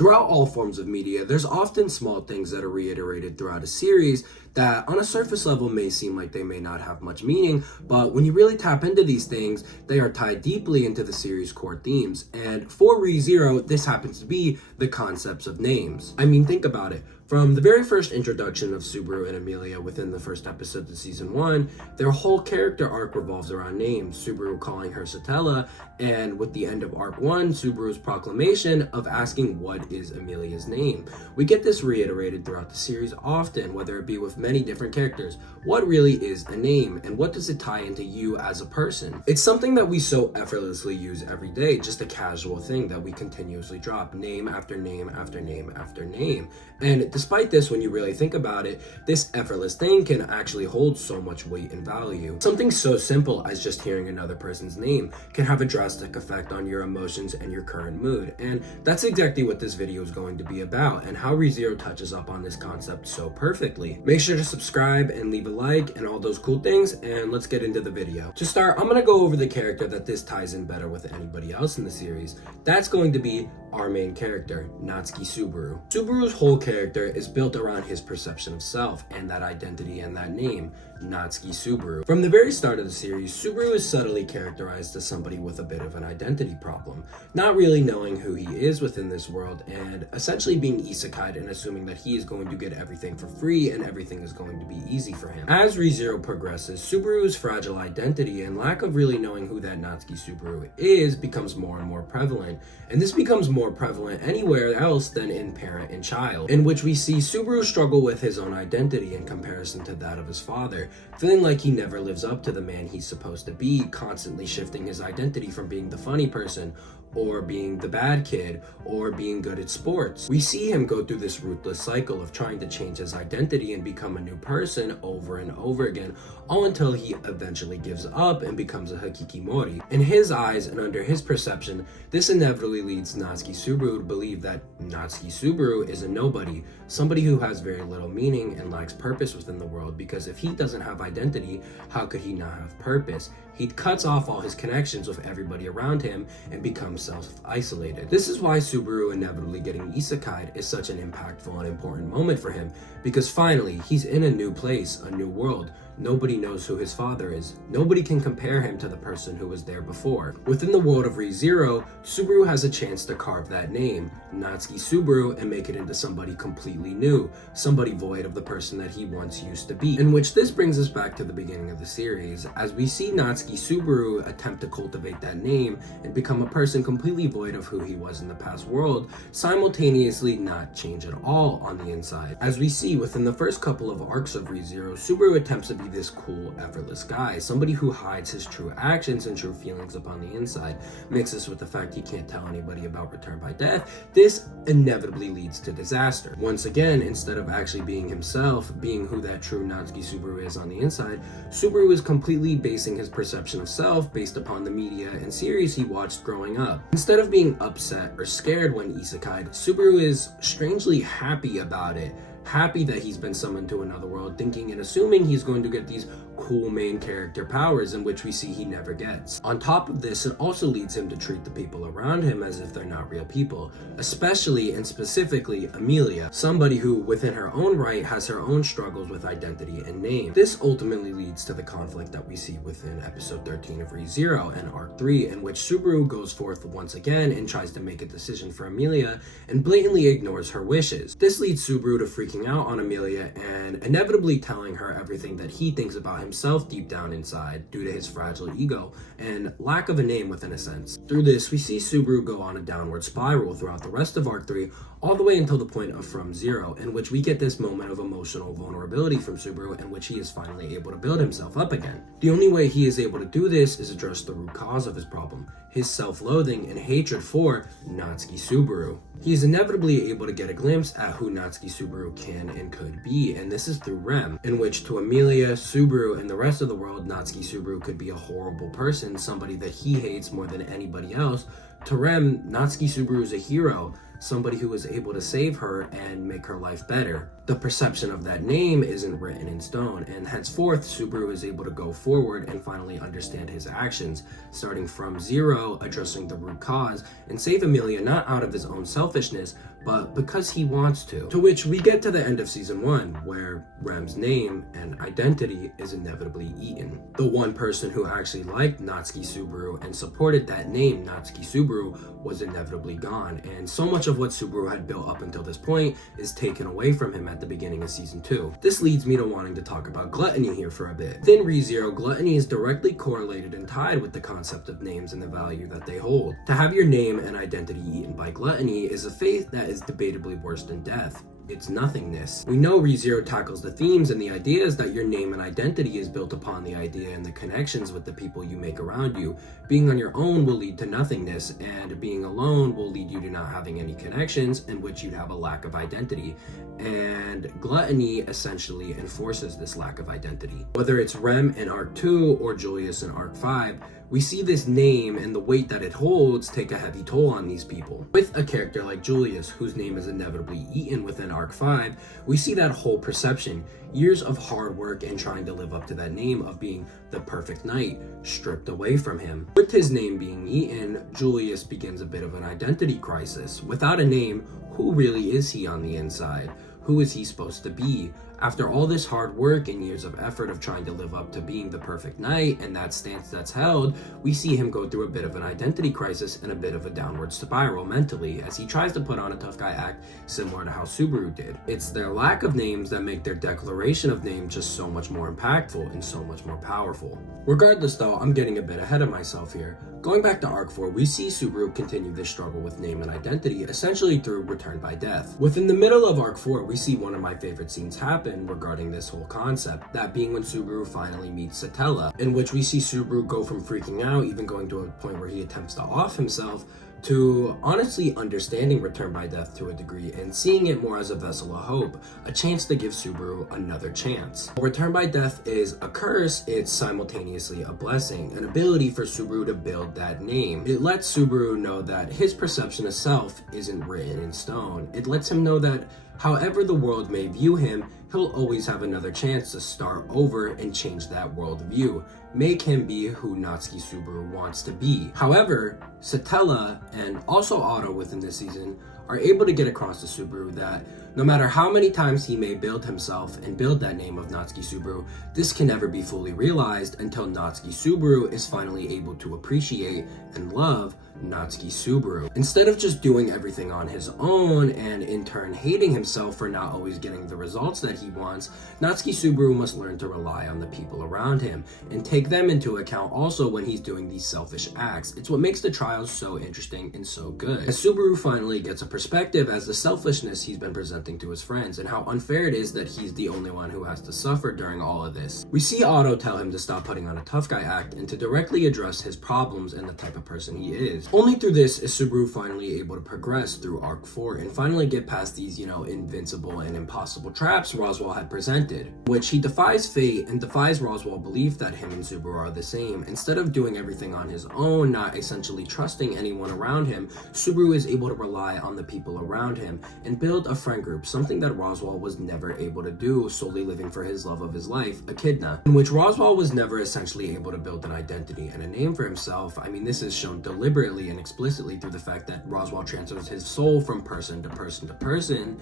Throughout all forms of media, there's often small things that are reiterated throughout a series that on a surface level may seem like they may not have much meaning, but when you really tap into these things, they are tied deeply into the series' core themes. And for ReZero, this happens to be the concepts of names. I mean, think about it. From the very first introduction of Subaru and Emilia within the first episode of season 1, their whole character arc revolves around names, Subaru calling her Satella, and with the end of arc 1, Subaru's proclamation of asking what is Emilia's name. We get this reiterated throughout the series often, whether it be with many different characters. What really is a name, and what does it tie into you as a person? It's something that we so effortlessly use every day, just a casual thing that we continuously drop, name after name after name after name. And despite this, when you really think about it, this effortless thing can actually hold so much weight and value. Something so simple as just hearing another person's name can have a drastic effect on your emotions and your current mood. And that's exactly what this video is going to be about, and how ReZero touches up on this concept so perfectly. Make sure to subscribe and leave a like and all those cool things, and let's get into the video. To start, I'm gonna go over the character that this ties in better with anybody else in the series. That's going to be our main character, Natsuki Subaru. Subaru's whole character is built around his perception of self and that identity and that name, Natsuki Subaru. From the very start of the series, Subaru is subtly characterized as somebody with a bit of an identity problem, not really knowing who he is within this world and essentially being isekai'd and assuming that he is going to get everything for free and everything is going to be easy for him. As ReZero progresses, Subaru's fragile identity and lack of really knowing who that Natsuki Subaru is becomes more and more prevalent, and this becomes more prevalent anywhere else than in Parent and Child, in which we see Subaru struggle with his own identity in comparison to that of his father, feeling like he never lives up to the man he's supposed to be, constantly shifting his identity from being the funny person or being the bad kid, or being good at sports. We see him go through this ruthless cycle of trying to change his identity and become a new person over and over again, all until he eventually gives up and becomes a Hikikimori. In his eyes and under his perception, this inevitably leads Natsuki Subaru to believe that Natsuki Subaru is a nobody, somebody who has very little meaning and lacks purpose within the world, because if he doesn't have identity, how could he not have purpose? He cuts off all his connections with everybody around him and becomes self-isolated. This is why Subaru inevitably getting isekai'd is such an impactful and important moment for him, because finally, he's in a new place, a new world. Nobody knows who his father is. Nobody can compare him to the person who was there before. Within the world of ReZero, Subaru has a chance to carve that name, Natsuki Subaru, and make it into somebody completely new, somebody void of the person that he once used to be. In which this brings us back to the beginning of the series, as we see Natsuki Subaru attempt to cultivate that name and become a person completely void of who he was in the past world, simultaneously not change at all on the inside. As we see within the first couple of arcs of ReZero, Subaru attempts to be this cool, effortless guy, somebody who hides his true actions and true feelings upon the inside. Mix this with the fact he can't tell anybody about Return by Death, this inevitably leads to disaster. Once again, instead of actually being himself, being who that true Natsuki Subaru is on the inside, Subaru is completely basing his perception of self based upon the media and series he watched growing up. Instead of being upset or scared when isekai'd, Subaru is strangely happy about it. Happy that he's been summoned to another world, thinking and assuming he's going to get these cool main character powers, in which we see he never gets. On top of this, it also leads him to treat the people around him as if they're not real people, especially and specifically Emilia, somebody who within her own right has her own struggles with identity and name. This ultimately leads to the conflict that we see within episode 13 of ReZero and arc 3, in which Subaru goes forth once again and tries to make a decision for Emilia and blatantly ignores her wishes. This leads Subaru to freaking out on Emilia and inevitably telling her everything that he thinks about himself deep down inside due to his fragile ego and lack of a name within a sense. Through this, we see Subaru go on a downward spiral throughout the rest of arc 3, all the way until the point of From Zero, in which we get this moment of emotional vulnerability from Subaru, in which he is finally able to build himself up again. The only way he is able to do this is address the root cause of his problem, his self-loathing and hatred for Natsuki Subaru. He is inevitably able to get a glimpse at who Natsuki Subaru can and could be, and this is through Rem, in which to Emilia, Subaru, and the rest of the world, Natsuki Subaru could be a horrible person, somebody that he hates more than anybody else, To Rem, Natsuki Subaru is a hero, somebody who was able to save her and make her life better. The perception of that name isn't written in stone, and henceforth, Subaru is able to go forward and finally understand his actions, starting from zero, addressing the root cause, and save Emilia not out of his own selfishness, but because he wants to. To which we get to the end of season 1, where Rem's name and identity is inevitably eaten. The one person who actually liked Natsuki Subaru and supported that name, Natsuki Subaru, was inevitably gone, and so much of what Subaru had built up until this point is taken away from him at the beginning of season 2. This leads me to wanting to talk about gluttony here for a bit. Within ReZero, gluttony is directly correlated and tied with the concept of names and the value that they hold. To have your name and identity eaten by gluttony is a fate that is debatably worse than death. It's nothingness. We know ReZero tackles the themes and the ideas that your name and identity is built upon the idea and the connections with the people you make around you. Being on your own will lead to nothingness, and being alone will lead you to not having any connections, in which you'd have a lack of identity. And gluttony essentially enforces this lack of identity. Whether it's Rem in Arc 2 or Julius in Arc 5, we see this name and the weight that it holds take a heavy toll on these people. With a character like Julius, whose name is inevitably eaten within Arc 5, we see that whole perception, years of hard work and trying to live up to that name of being the perfect knight, stripped away from him. With his name being eaten, Julius begins a bit of an identity crisis. Without a name, who really is he on the inside? Who is he supposed to be? After all this hard work and years of effort of trying to live up to being the perfect knight and that stance that's held, we see him go through a bit of an identity crisis and a bit of a downward spiral mentally as he tries to put on a tough guy act similar to how Subaru did. It's their lack of names that make their declaration of name just so much more impactful and so much more powerful. Regardless though, I'm getting a bit ahead of myself here. Going back to Arc 4, we see Subaru continue this struggle with name and identity essentially through Return by Death. Within the middle of Arc 4, we see one of my favorite scenes happen regarding this whole concept, that being when Subaru finally meets Satella, in which we see Subaru go from freaking out, even going to a point where he attempts to off himself, to honestly understanding Return by Death to a degree and seeing it more as a vessel of hope, a chance to give Subaru another chance. Return by Death is a curse, it's simultaneously a blessing, an ability for Subaru to build that name. It lets Subaru know that his perception of self isn't written in stone. It lets him know that however the world may view him, he'll always have another chance to start over and change that worldview. Make him be who Natsuki Subaru wants to be. However, Satella and also Otto within this season are able to get across to Subaru that no matter how many times he may build himself and build that name of Natsuki Subaru, this can never be fully realized until Natsuki Subaru is finally able to appreciate and love Natsuki Subaru. Instead of just doing everything on his own and in turn hating himself for not always getting the results that he wants, Natsuki Subaru must learn to rely on the people around him and take them into account also when he's doing these selfish acts. It's what makes the trials so interesting and so good. As Subaru finally gets a perspective as the selfishness he's been presenting to his friends and how unfair it is that he's the only one who has to suffer during all of this. We see Otto tell him to stop putting on a tough guy act and to directly address his problems and the type of person he is. Only through this is Subaru finally able to progress through Arc 4 and finally get past these, invincible and impossible traps Roswaal had presented, which he defies fate and defies Roswaal's belief that him and Subaru are the same. Instead of doing everything on his own, not essentially trusting anyone around him, Subaru is able to rely on the people around him and build a friend group, something that Roswaal was never able to do, solely living for his love of his life, Echidna, in which Roswaal was never essentially able to build an identity and a name for himself. This is shown deliberately and explicitly through the fact that Roswaal transfers his soul from person to person to person.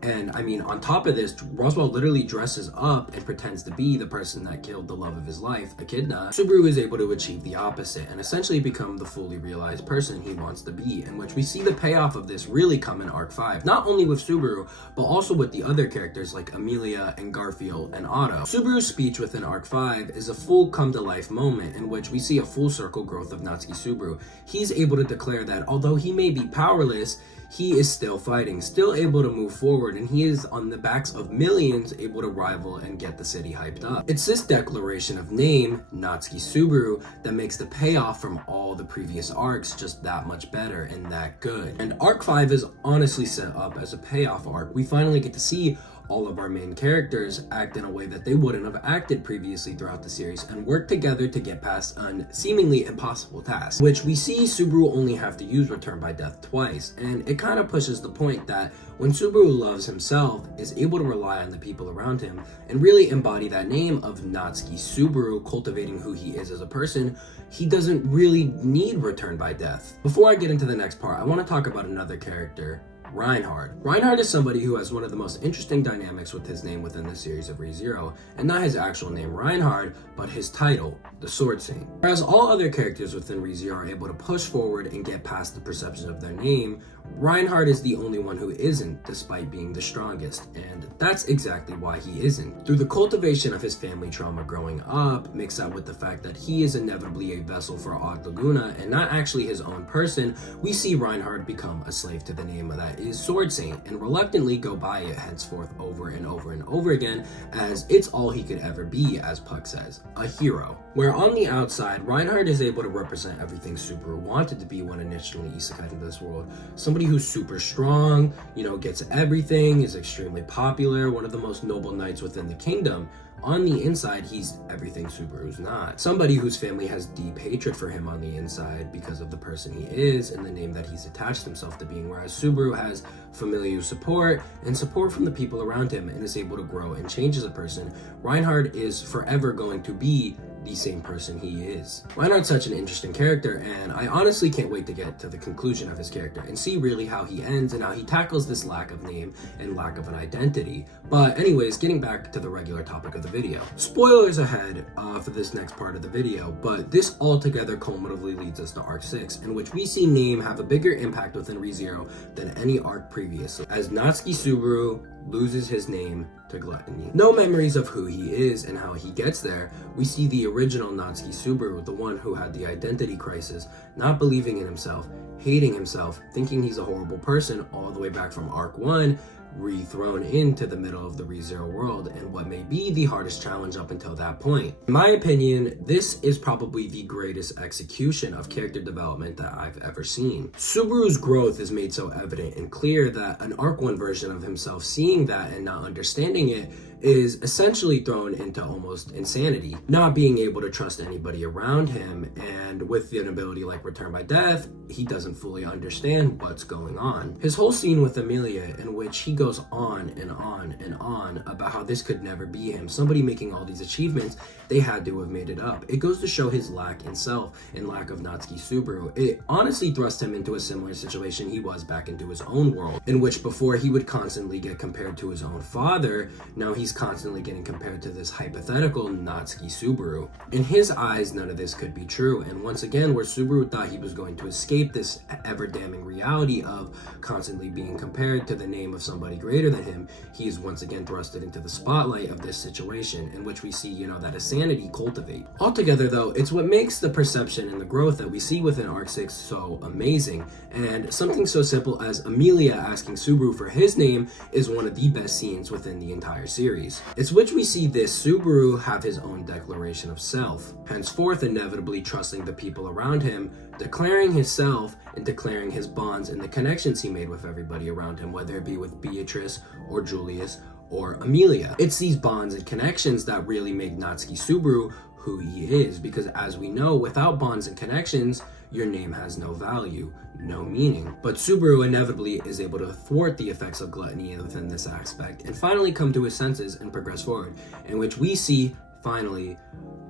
And on top of this, Roswaal literally dresses up and pretends to be the person that killed the love of his life, Echidna. Subaru is able to achieve the opposite and essentially become the fully realized person he wants to be, in which we see the payoff of this really come in Arc 5, not only with Subaru, but also with the other characters like Emilia and Garfield and Otto. Subaru's speech within Arc 5 is a full come-to-life moment in which we see a full circle growth of Natsuki Subaru. He's able to declare that although he may be powerless, he is still fighting, still able to move forward, and he is on the backs of millions able to rival and get the city hyped up. It's this declaration of name, Natsuki Subaru, that makes the payoff from all the previous arcs just that much better and that good. And Arc 5 is honestly set up as a payoff arc. We finally get to see all of our main characters act in a way that they wouldn't have acted previously throughout the series and work together to get past a seemingly impossible task, which we see Subaru only have to use Return by Death twice. And it kind of pushes the point that when Subaru loves himself, is able to rely on the people around him, and really embody that name of Natsuki Subaru, cultivating who he is as a person, he doesn't really need Return by Death. Before I get into the next part, I want to talk about another character, Reinhardt. Reinhardt is somebody who has one of the most interesting dynamics with his name within the series of ReZero, and not his actual name Reinhardt, but his title, the Sword Saint. Whereas all other characters within ReZero are able to push forward and get past the perception of their name, Reinhardt is the only one who isn't, despite being the strongest, and that's exactly why he isn't. Through the cultivation of his family trauma growing up, mixed up with the fact that he is inevitably a vessel for Og Laguna and not actually his own person, we see Reinhardt become a slave to the name that is Sword Saint, and reluctantly go by it henceforth over and over and over again, as it's all he could ever be, as Puck says, a hero. Where on the outside, Reinhardt is able to represent everything Subaru wanted to be when initially isekai into this world. Somebody who's super strong, gets everything, is extremely popular, one of the most noble knights within the kingdom. On the inside, he's everything Subaru's not. Somebody whose family has deep hatred for him on the inside because of the person he is and the name that he's attached himself to being, whereas Subaru has familial support and support from the people around him and is able to grow and change as a person. Reinhardt is forever going to be the same person he is. Reinhardt's such an interesting character, and I honestly can't wait to get to the conclusion of his character and see really how he ends and how he tackles this lack of name and lack of an identity. But anyways, getting back to the regular topic of the video. Spoilers ahead for this next part of the video, but this altogether cumulatively leads us to Arc 6, in which we see name have a bigger impact within ReZero than any arc previously, as Natsuki Subaru loses his name to Gluttony. No memories of who he is and how he gets there. We see the original Natsuki Subaru, the one who had the identity crisis, not believing in himself, hating himself, thinking he's a horrible person, all the way back from Arc 1, re-thrown into the middle of the ReZero world and what may be the hardest challenge up until that point. In my opinion, this is probably the greatest execution of character development that I've ever seen. Subaru's growth is made so evident and clear that an Arc 1 version of himself seeing that and not understanding it is essentially thrown into almost insanity, not being able to trust anybody around him, and with an ability like Return by Death, he doesn't fully understand what's going on. His whole scene with Amelia, in which he goes on and on and on about how this could never be him, somebody making all these achievements, they had to have made it up. It goes to show his lack in self and lack of Natsuki Subaru. It honestly thrust him into a similar situation he was back into his own world, in which before he would constantly get compared to his own father, now he's constantly getting compared to this hypothetical Natsuki Subaru. In his eyes, none of this could be true, and once again, where Subaru thought he was going to escape this ever-damning reality of constantly being compared to the name of somebody greater than him, he is once again thrusted into the spotlight of this situation, in which we see, that insanity cultivate. Altogether, though, it's what makes the perception and the growth that we see within Arc 6 so amazing, and something so simple as Amelia asking Subaru for his name is one of the best scenes within the entire series. It's which we see this Subaru have his own declaration of self, henceforth inevitably trusting the people around him, declaring his self and declaring his bonds and the connections he made with everybody around him, whether it be with Beatrice or Julius or Amelia. It's these bonds and connections that really make Natsuki Subaru who he is, because as we know, without bonds and connections, your name has no value, no meaning. But Subaru inevitably is able to thwart the effects of gluttony within this aspect and finally come to his senses and progress forward, in which we see finally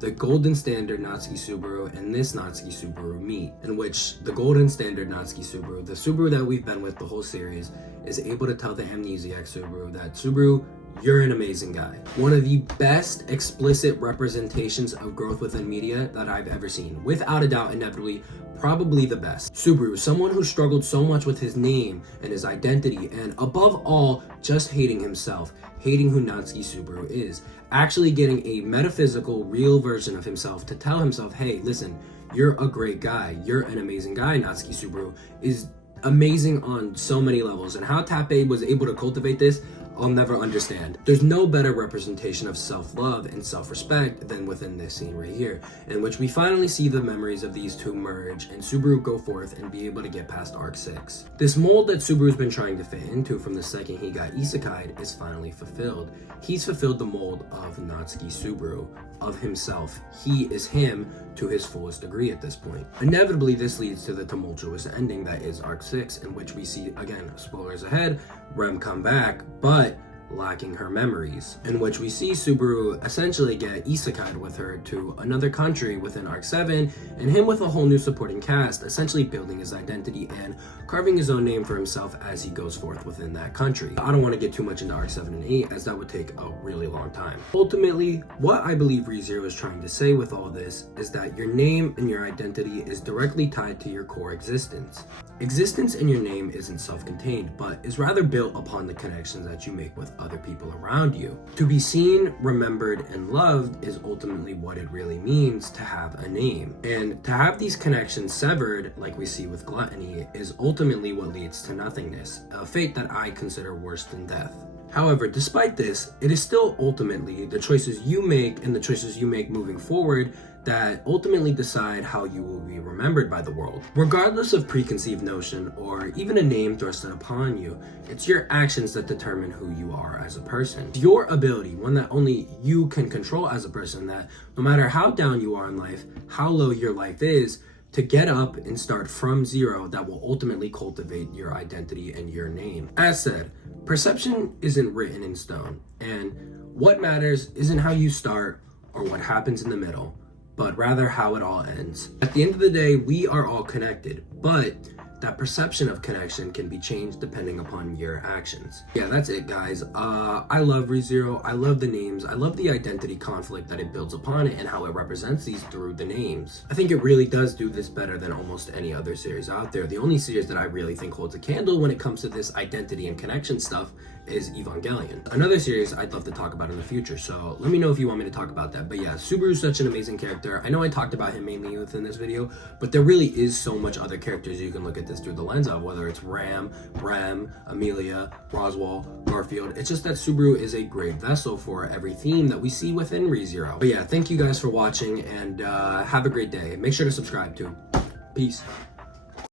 the golden standard Natsuki Subaru and this Natsuki Subaru meet, in which the golden standard Natsuki Subaru, the Subaru that we've been with the whole series, is able to tell the amnesiac Subaru that, Subaru, you're an amazing guy. One of the best explicit representations of growth within media that I've ever seen. Without a doubt, inevitably, probably the best. Subaru, someone who struggled so much with his name and his identity, and above all, just hating himself, hating who Natsuki Subaru is, actually getting a metaphysical, real version of himself to tell himself, hey, listen, you're a great guy, you're an amazing guy. Natsuki Subaru is amazing on so many levels, and how Tappei was able to cultivate this, I'll never understand. There's no better representation of self-love and self-respect than within this scene right here, in which we finally see the memories of these two merge and Subaru go forth and be able to get past Arc 6. This mold that Subaru's been trying to fit into from the second he got isekai'd is finally fulfilled. He's fulfilled the mold of Natsuki Subaru, of himself. He is him to his fullest degree at this point. Inevitably, this leads to the tumultuous ending that is Arc 6, in which we see, again, spoilers ahead, Rem come back, but lacking her memories, in which we see Subaru essentially get isekai'd with her to another country within Arc 7, and him with a whole new supporting cast, essentially building his identity and carving his own name for himself as he goes forth within that country. I don't want to get too much into Arc 7 and 8, as that would take a really long time. Ultimately, what I believe ReZero is trying to say with all this is that your name and your identity is directly tied to your core existence. Existence in your name isn't self-contained, but is rather built upon the connections that you make with other people around you. To be seen, remembered, and loved is ultimately what it really means to have a name. And to have these connections severed, like we see with Gluttony, is ultimately what leads to nothingness, a fate that I consider worse than death. However, despite this, it is still ultimately the choices you make and the choices you make moving forward that ultimately decide how you will be remembered by the world. Regardless of preconceived notion or even a name thrusted upon you, it's your actions that determine who you are as a person. Your ability, one that only you can control as a person, that no matter how down you are in life, how low your life is, to get up and start from zero, that will ultimately cultivate your identity and your name. As said, perception isn't written in stone, and what matters isn't how you start or what happens in the middle, but rather how it all ends. At the end of the day, we are all connected, but that perception of connection can be changed depending upon your actions. Yeah, that's it, guys. I love ReZero. I love the names. I love the identity conflict that it builds upon it and how it represents these through the names. I think it really does do this better than almost any other series out there. The only series that I really think holds a candle when it comes to this identity and connection stuff is Evangelion. Another series I'd love to talk about in the future, so let me know if you want me to talk about that. But yeah, Subaru's such an amazing character. I know I talked about him mainly within this video, but there really is so much other characters you can look at this through the lens of, whether it's Ram, Rem, Amelia, Roswaal, Garfield. It's just that Subaru is a great vessel for every theme that we see within ReZero. But yeah, thank you guys for watching, and have a great day. Make sure to subscribe too. Peace.